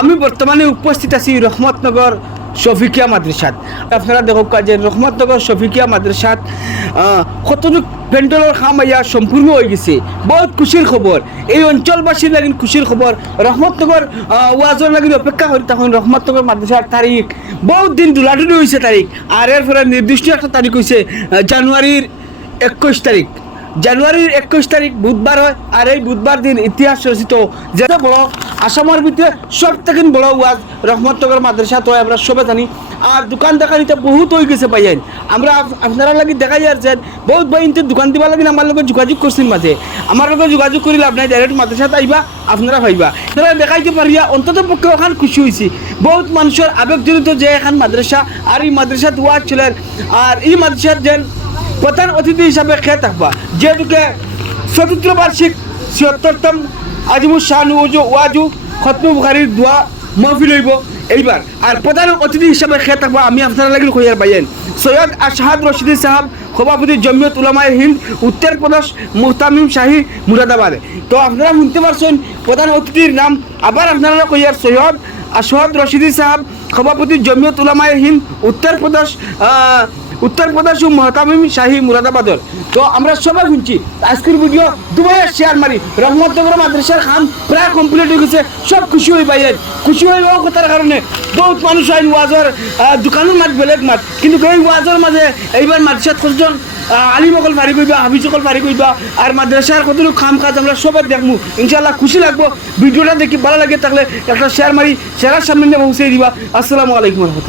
আমি বর্তমানে উপস্থিত আছি রহমতনগর শফিকিয়া মাদ্রাসাত। আপনারা দেখুক যে রহমতনগর শফিকিয়া মাদ্রাসাত কতটুক পেন্টলের কাম আইয়া সম্পূর্ণ হয়ে গেছে। বহুত খুশির খবর, এই অঞ্চলবাসীর লাগিন খুশির খবর। রহমতনগর ওয়াজর লাগিন অপেক্ষা করি তখন রহমতনগর মাদ্রাসার তারিখ বহুত দিন দুলাডুলি হয়েছে তারিখ। আর এর ফলে নির্দিষ্ট একটা তারিখ হয়েছে জানুয়ারির 21 তারিখ। জানুয়ারির 21 তারিখ বুধবার হয়। আর এই বুধবার দিন ইতিহাস রচিত যেটা বড় আসামের ভিতরে সব থেকে বড় ওয়াজ রহমতনগর মাদ্রাসা তো আমরা সবাই জানি। আর দোকান দেখানিতে বহুত হয়ে গেছে পাইয়েন। আমরা আপনারা লাগি দেখা যায় যে বহুত ভাই ইনতে দোকান দিবা লাগি আমার লগে যোগাযোগ করছেন মাঝে। আমার লগে যোগাযোগ করিলে আপনার ডাইরেক্ট মাদ্রাসাত আইবা, আপনারা ভাইবা তারা দেখাইতে পারিয়া অন্তত পক্ষে ওখান খুশি হয়েছি। বহুত মানুষের আবেগ জড়িত যে এখান মাদ্রাসা আর এই মাদ্রাসাত ওয়াজ চলের। আর এই মাদ্রাসার যেন প্রধান অতিথি হিসাবে খেয়ে থাকবা যেহেতুকে ৭৪ বার্ষিক ৭৬তম আজিমুল শাহানু ওয়াজু খতমে বুখারির দোয়া মহফিল হইব এইবার। আর প্রধান অতিথি হিসাবে খেয়ে থাকবা আমি আপনারা লাগিল কইয়ার বাইয়েন সৈয়দ আশহাদ রশিদি সাহাব, সভাপতি জমিয়ত উলামায়ে হিন্দ উত্তর প্রদেশ মুহতামিম শাহী মুরাদাবাদ। তো আপনারা শুনতে পারছেন প্রধান অতিথির নাম। আবার আপনারা কইয়ার সৈয়দ আশহাদ রশিদি সাহাব, সভাপতি জমিয়ত উলামায়ে হিন্দ উত্তর প্রদেশ ও মুহতামিম শাহী মুরাদাবাদর। তো আমরা সবাই শুনছি আজকের ভিডিও দুবাই শেয়ার মারি। রহমতনগর মাদ্রাসার কাম প্রায় কমপ্লিট হয়ে গেছে, সব খুশি হয়ে পাইয়েন। খুশি হয়ে যাওয়ার কথার কারণে বহুত মানুষ আইন ওয়াজর দোকানের মাঠ বেলেগ মাঠ, কিন্তু এই ওয়াজর মাঝে এইবার মাদ্রাসাত কতজন আলিম অকল ফারি করবা, হাফিজ অকল ফারি করবা, আর মাদ্রাসার কতটুকু কাম কাজ আমরা সবাই দেখবো। ইনশাল্লাহ খুশি লাগবো। ভিডিওটা দেখি ভালো লাগে থাকলে একটা শেয়ার মারি, শেয়ারের সামনে নিয়ে পৌঁছে দিবা। আসসালামু আলাইকুম রহমতুল্লাহ।